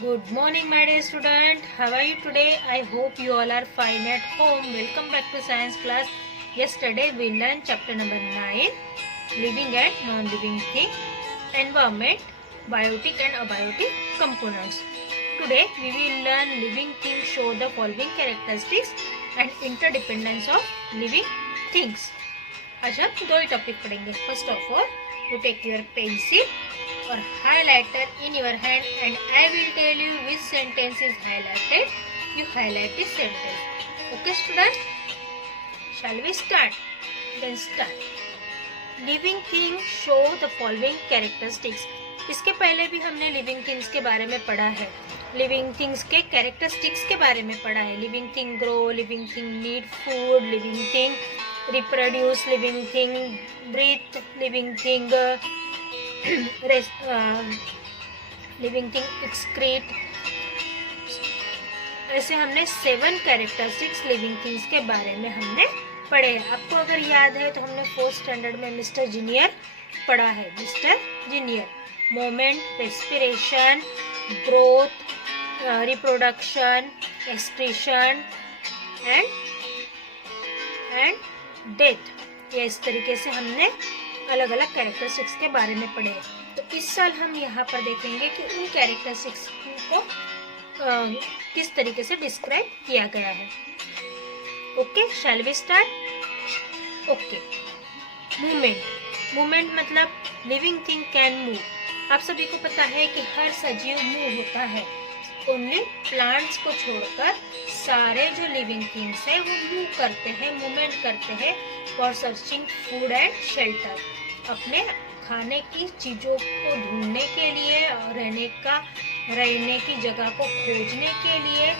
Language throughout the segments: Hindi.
Good morning, my dear student. How are you today? I hope you all are fine at home. Welcome back to science class. Yesterday we learned chapter number 9, living and non-living thing, environment, biotic and abiotic components. Today we will learn living things show the following characteristics and interdependence of living things. आज हम दो ही टॉपिक पढ़ेंगे. First of all, you take your pencil or highlighter in your hand and I will tell you which sentence is highlighted. You highlight this sentence. Okay, student? Shall we start? Then start. Living things show the following characteristics. इसके पहले भी हमने लिविंग थिंग्स के बारे में पढ़ा है. लिविंग थिंग्स के कैरेक्टरिस्टिक्स के बारे में पढ़ा है. Living thing grow, living thing need food, living thing reproduce, living thing breathe, living thing living thing excrete. ऐसे हमने 7 कैरेक्टरिस्टिक्स लिविंग थिंग्स के बारे में हमने पढ़े. आपको अगर याद है तो हमने 4th स्टैंडर्ड में मिस्टर जीनियर पढ़ा है. Mister जीनियर moment, respiration, growth, reproduction, excretion and death. ये इस तरीके से हमने अलग अलग कैरेक्टरिस्टिक्स के बारे में पढ़े. तो इस साल हम यहाँ पर देखेंगे कि उन कैरेक्टरिस्टिक्स को किस तरीके से डिस्क्राइब किया गया है. Okay, shall we start. Okay, movement. Movement मतलब लिविंग थिंग कैन मूव. आप सभी को पता है कि हर सजीव मूव होता है. ओनली प्लांट्स को छोड़कर सारे जो लिविंग थिंग्स है वो मूव करते हैं, मूवमेंट करते हैं for searching food and shelter. अपने खाने की चीज़ों को ढूंढने के लिए और रहने की जगह को खोजने के लिए.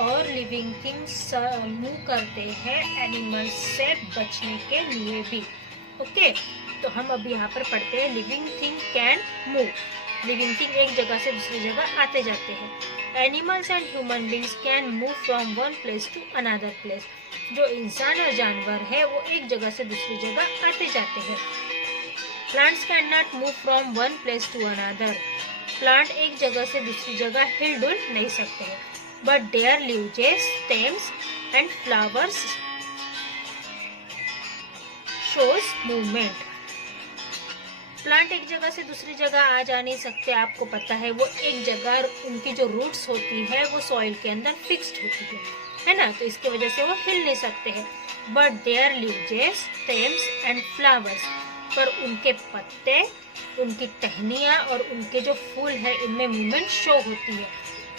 और लिविंग थिंग्स मूव करते हैं एनिमल्स से बचने के लिए भी. ओके, तो हम अब यहाँ पर पढ़ते हैं living thing can move. Living thing एक जगह से दूसरी जगह आते जाते हैं. Animals and human beings can move from one place to another place. जो इंसान और जानवर है वो एक जगह से दूसरी जगह आते जाते हैं. Plants can not move from one place to another. Plant एक जगह से दूसरी जगह हिल डुल नहीं सकते हैं. But there leaves, stems and flowers shows movement. Plant एक जगह से दूसरी जगह आ जा नहीं सकते. आपको पता है वो एक जगह, उनकी जो रूट्स होती है वो सॉइल के अंदर फिक्स्ड होती है ना. तो इसके वजह से वो हिल नहीं सकते हैं. But there leaves, stems and flowers, पर उनके पत्ते, उनकी टहनियाँ और उनके जो फूल है इनमें मूवमेंट शो होती है.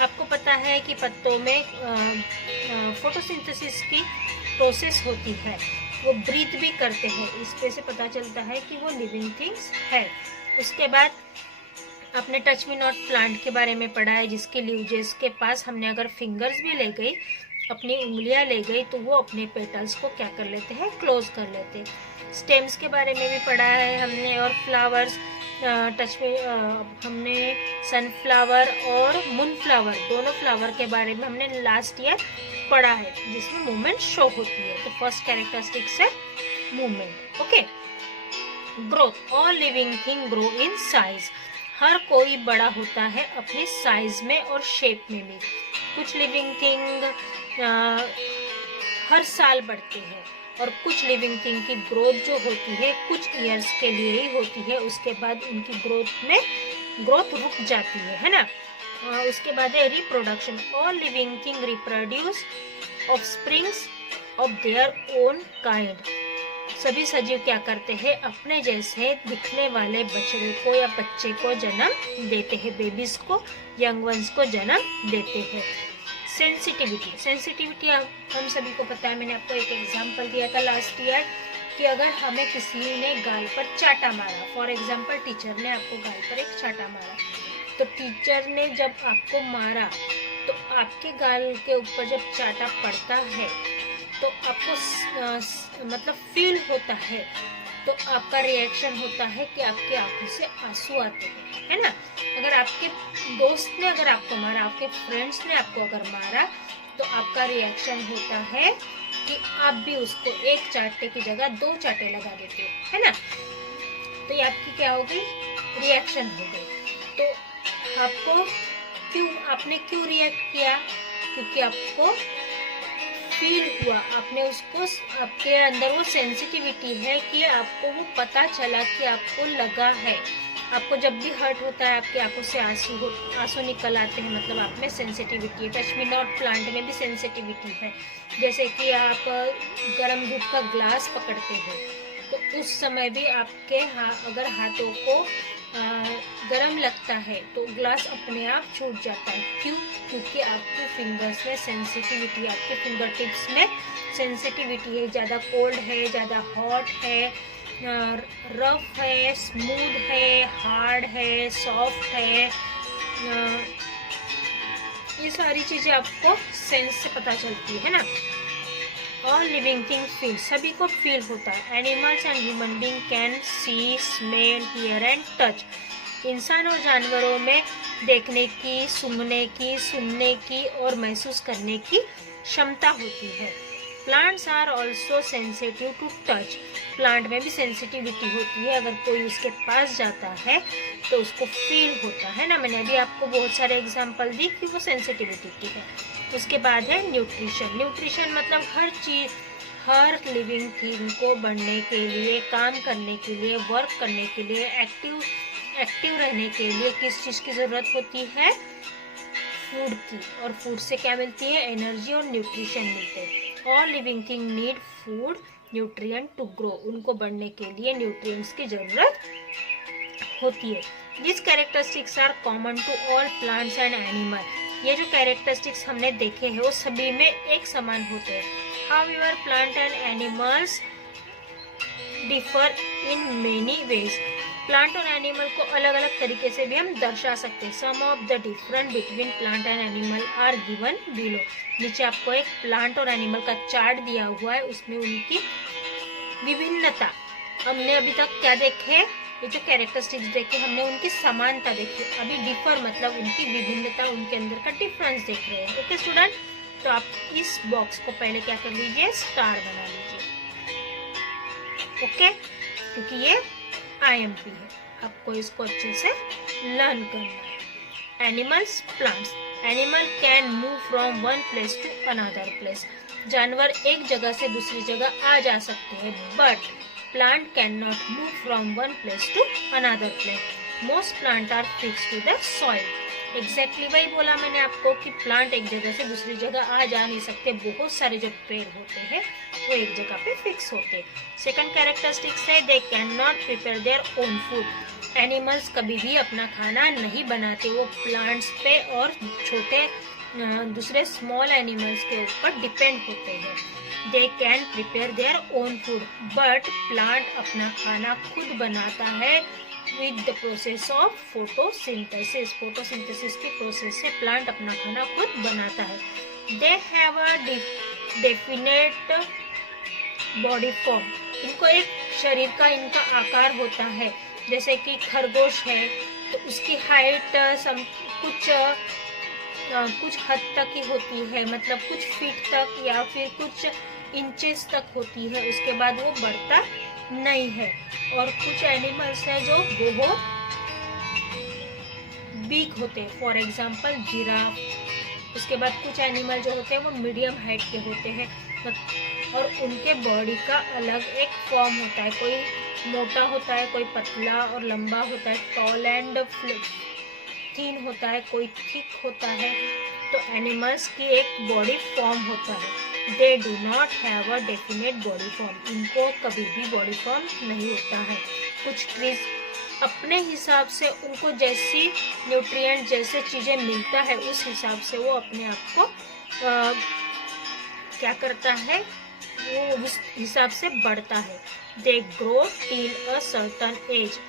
आपको पता है कि पत्तों में फोटोसिंथेसिस की प्रोसेस होती है. वो ब्रीथ भी करते हैं. इस पे से पता चलता है कि वो लिविंग थिंग्स है. उसके बाद आपने टच मी नॉट प्लांट के बारे में पढ़ा है, जिसके लीव्स के पास हमने अगर फिंगर्स भी ले गई, अपनी उंगलियां ले गई, तो वो अपने पेटल्स को क्या कर लेते हैं, क्लोज कर लेते हैं. स्टेम्स के बारे में भी पढ़ा है हमने. और फ्लावर्स टच में हमने सनफ्लावर और मूनफ्लावर, दोनों फ्लावर के बारे में हमने लास्ट ईयर पढ़ा है, जिसमें मूवमेंट शो होती है. तो फर्स्ट कैरेक्टरिस्टिक्स है movement. Okay, growth. All living thing grow in size. हर कोई बड़ा होता है अपने साइज में और शेप में भी. कुछ लिविंग थिंग हर साल बढ़ते हैं और कुछ लिविंग थिंग की ग्रोथ जो होती है कुछ ईयर्स के लिए ही होती है. उसके बाद उनकी ग्रोथ रुक जाती है ना. उसके बाद है reproduction. All living thing reproduce offsprings of their own kind. सभी सजीव क्या करते हैं, अपने जैसे दिखने वाले बछड़े को या बच्चे को जन्म देते हैं. बेबीज को, यंग वंस को जन्म देते हैं. सेंसिटिविटी. सेंसिटिविटी हम सभी को पता है. मैंने आपको एक एग्जांपल दिया था लास्ट ईयर कि अगर हमें किसी ने गाल पर चाटा मारा, फॉर एग्जांपल टीचर ने आपको गाल पर एक चाटा मारा, तो टीचर ने जब आपको मारा तो आपके गाल के ऊपर जब चाटा पड़ता है तो आपको मतलब फील होता है. तो आपका रिएक्शन होता है कि आपकी आंखों से आंसू आते हैं, है ना. अगर आपके दोस्त ने अगर आपको मारा, आपके फ्रेंड्स ने आपको अगर मारा, तो आपका रिएक्शन होता है कि आप भी उसको एक चाटे की जगह 2 चाटे लगा देते हो, है ना. तो ये आपकी क्या हो गई, रिएक्शन हो गई. तो आपको क्यों आपने क्यों रिएक्ट किया? क्योंकि आपको फील हुआ, आपने उसको, आपके अंदर वो सेंसिटिविटी है कि आपको वो पता चला कि आपको लगा है। आपको जब भी हर्ट होता है आपकी आंखों से आंसू निकल आते हैं, मतलब आप में सेंसिटिविटी है। टच मी नॉट प्लांट में भी सेंसिटिविटी है। जैसे कि आप गर्म दूध का ग्लास पकड़ते हो तो उस समय भी आपके अगर हाथों को गरम लगता है तो ग्लास अपने आप छूट जाता है। क्यों? क्योंकि आपके फिंगर्स में सेंसिटिविटी, आपके फिंगर टिप्स में सेंसिटिविटी है। ज़्यादा कोल्ड है, ज़्यादा हॉट है, रफ है, स्मूथ है, हार्ड है, सॉफ्ट है, ये सारी चीज़ें आपको सेंस से पता चलती है ना। ऑल लिविंग थिंग फील, सभी को फील होता है। Animals and human being can see, smell, here and touch. इंसान और जानवरों में देखने की, सूंघने की, सुनने की और महसूस करने की क्षमता होती है। Plants are also sensitive to touch, plant में भी सेंसिटिविटी होती है। अगर कोई उसके पास जाता है तो उसको फील होता है ना। मैंने अभी आपको बहुत सारे एग्जांपल दी कि वो सेंसिटिविटी की है। उसके बाद है न्यूट्रिशन। न्यूट्रिशन मतलब हर चीज़, हर लिविंग थिंग को बढ़ने के लिए, काम करने के लिए, वर्क करने के लिए, एक्टिव रहने के लिए किस चीज़ की ज़रूरत होती है? फूड की। और फूड से क्या मिलती है? एनर्जी और न्यूट्रिशन मिलते हैं। All living thing need food nutrient to grow, उनको बढ़ने के लिए न्यूट्रिएंट्स की ज़रूरत होती है। This characteristics are common to all plants and animal, ये जो कैरेक्टरिस्टिक्स हमने देखे हैं वो सभी में एक समान होते हैं। However plant and animals differ in many veg, plant और एनिमल को अलग अलग तरीके से भी हम दर्शा सकते हैं। Some of the different between plant and animal are given below. नीचे आपको एक प्लांट और एनिमल का चार्ट दिया हुआ है, उसमें उनकी विभिन्नता, हमने अभी तक क्या देखे? ये जो कैरेक्टरिस्टिक्स देखे हमने, उनकी समानता देखी। अभी डिफर मतलब उनकी विभिन्नता, उनके अंदर का डिफरेंस देख रहे हैं। ओके स्टूडेंट, तो आप इस बॉक्स को पहले क्या कर लीजिए? स्टार बना लीजिए। ओके, क्योंकि ये IMP है, आपको इसको अच्छे से लर्न करना है। Animals, plants. Animal can move from one place to another place, जानवर एक जगह से दूसरी जगह आ जा सकते हैं, but plant cannot move from one place to another place. Most plant are fixed to the soil. Exactly वही बोला मैंने आपको कि प्लांट एक जगह से दूसरी जगह आ जा नहीं सकते। बहुत सारे जो पेड़ होते हैं वो एक जगह पे फिक्स होते हैं। सेकंड कैरेक्टरिस्टिक्स है they can not prepare their own food. Animals कभी भी अपना खाना नहीं बनाते, वो प्लांट्स पे और छोटे दूसरे स्मॉल एनिमल्स के ऊपर डिपेंड होते हैं। They can prepare their own food, but plant अपना खाना खुद बनाता है with the process of photosynthesis. Photosynthesis की प्रोसेस से प्लांट अपना खाना खुद बनाता है। They have a definite body form, इनको एक शरीर का इनका आकार होता है। जैसे कि खरगोश है तो उसकी हाइट कुछ हद तक ही होती है, मतलब कुछ फीट तक या फिर कुछ इंचेस तक होती है, उसके बाद वो बढ़ता नहीं है। और कुछ एनिमल्स हैं जो बहुत बिग होते हैं, फॉर एग्जांपल जिराफ। उसके बाद कुछ एनिमल जो होते हैं वो मीडियम हाइट के होते हैं और उनके बॉडी का अलग एक फॉर्म होता है। कोई मोटा होता है, कोई पतला और लंबा होता है, टॉल एंड थिन होता है, कोई थिक होता है। तो एनिमल्स की एक बॉडी फॉर्म होता है। They do not have a definite body form, इनको कभी भी बॉडी फॉर्म नहीं होता है। कुछ ट्रीज अपने हिसाब से, उनको जैसी न्यूट्रिएंट जैसे चीज़ें मिलता है उस हिसाब से वो अपने आप को क्या करता है, वो उस हिसाब से बढ़ता है। They grow till a certain age,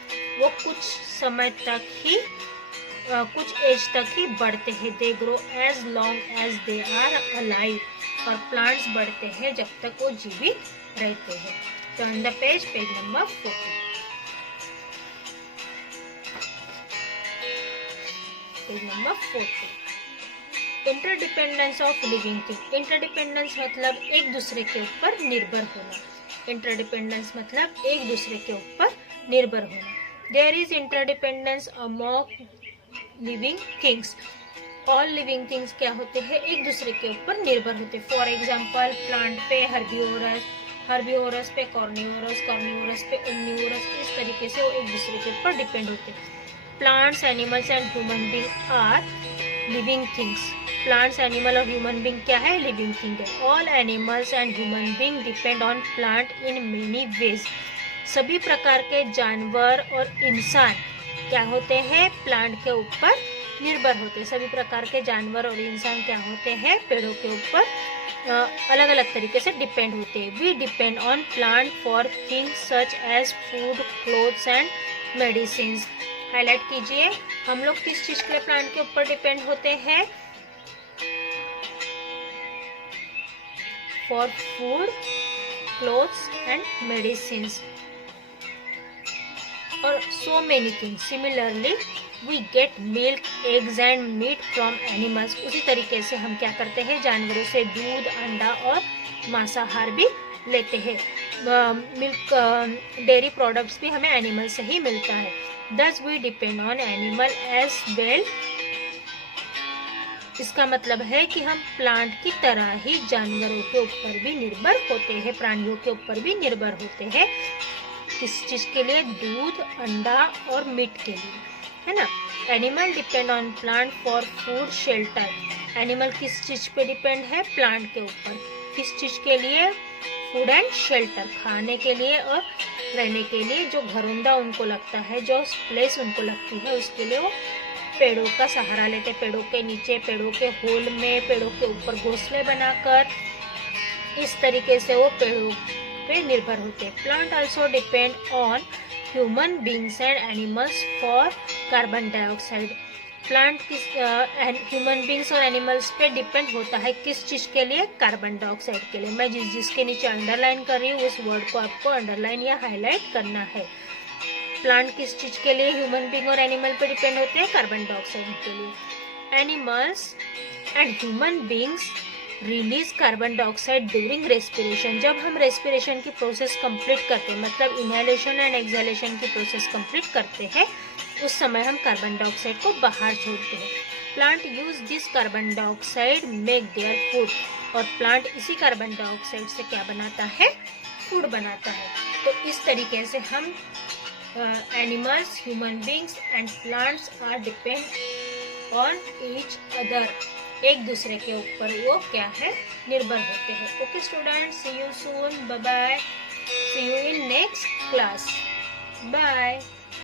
वो कुछ समय तक ही कुछ एज तक ही बढ़ते हैं। They grow as long as they are alive, और प्लांट्स बढ़ते हैं जब तक वो जीवित रहते हैं। Turn the page, page number 40। Page number 40। Interdependence of living thing. Interdependence मतलब एक दूसरे के ऊपर निर्भर होना। इंटरडिपेंडेंस मतलब एक दूसरे के ऊपर निर्भर होना। There is interdependence among living things. All living things क्या होते हैं, एक दूसरे के ऊपर निर्भर होते हैं। फॉर एग्जाम्पल प्लांट पे हर्बिवोरस पे कार्निवोरस पे ओमनिवोरस, इस तरीके से वो एक दूसरे के ऊपर डिपेंड होते हैं। Plants, animals and human being are living things. Plants, animal और ह्यूमन बींग क्या है, लिविंग थिंग है। All animals and human being depend on plant in many ways. सभी प्रकार के जानवर और इंसान क्या होते हैं, प्लांट के ऊपर निर्भर होते हैं। सभी प्रकार के जानवर और इंसान क्या होते हैं, पेड़ों के ऊपर अलग अलग तरीके से डिपेंड होते हैं। We depend on plant for things such as food, clothes and medicine. Highlight कीजिए, हम लोग किस चीज के लिए प्लांट के ऊपर डिपेंड होते हैं, for food, clothes and medicine और so many things. Similarly we get milk, eggs and meat from animals. उसी तरीके से हम क्या करते हैं, जानवरों से दूध, अंडा और मांसाहार भी लेते हैं। मिल्क, डेयरी प्रोडक्ट्स भी हमें एनिमल से ही मिलता है। Thus we depend on animal as well। इसका मतलब है कि हम प्लांट की तरह ही जानवरों के ऊपर भी निर्भर होते हैं, प्राणियों के ऊपर भी निर्भर होते हैं। किस चीज के लिए, दूध, अंडा और मीट के लिए, है ना। Animal depend on plant for food, shelter. Animal किस चीज पे डिपेंड है, प्लांट के ऊपर। किस चीज के लिए, फूड एंड शेल्टर, खाने के लिए और रहने के लिए। जो घरोंदा उनको लगता है, जो प्लेस उनको लगती है, उसके लिए वो पेड़ों का सहारा लेते हैं। पेड़ों के नीचे, पेड़ों के होल में, पेड़ों के ऊपर घोंसले बनाकर, इस तरीके से वो पेड़ों पे निर्भर होते हैं। Plant also depend on human beings and animals for carbon dioxide. Plant किस ह्यूमन बींग्स और एनिमल्स पे डिपेंड होता है, किस चीज के लिए, कार्बन डाइऑक्साइड के लिए। मैं जिसके नीचे अंडरलाइन कर रही हूँ उस वर्ड को आपको अंडरलाइन या हाईलाइट करना है। प्लांट किस चीज के लिए, ह्यूमन बींग और एनिमल पे डिपेंड होते हैं, कार्बन डाइऑक्साइड के लिए। Animals and human beings release carbon dioxide during respiration. जब हम रेस्पिरेशन की प्रोसेस कंप्लीट करते हैं, मतलब इनहेलेशन एंड एक्सहेलेशन की प्रोसेस कंप्लीट करते हैं, उस समय हम कार्बन डाइऑक्साइड को बाहर छोड़ते हैं। Plant use this carbon dioxide make their food. और प्लांट इसी कार्बन डाइऑक्साइड से क्या बनाता है, फूड बनाता है। तो इस तरीके से हम animals, human beings and plants are depend on each other. एक दूसरे के ऊपर वो क्या है, निर्भर होते हैं। Okay students, see you soon, bye bye, see you in next class, bye.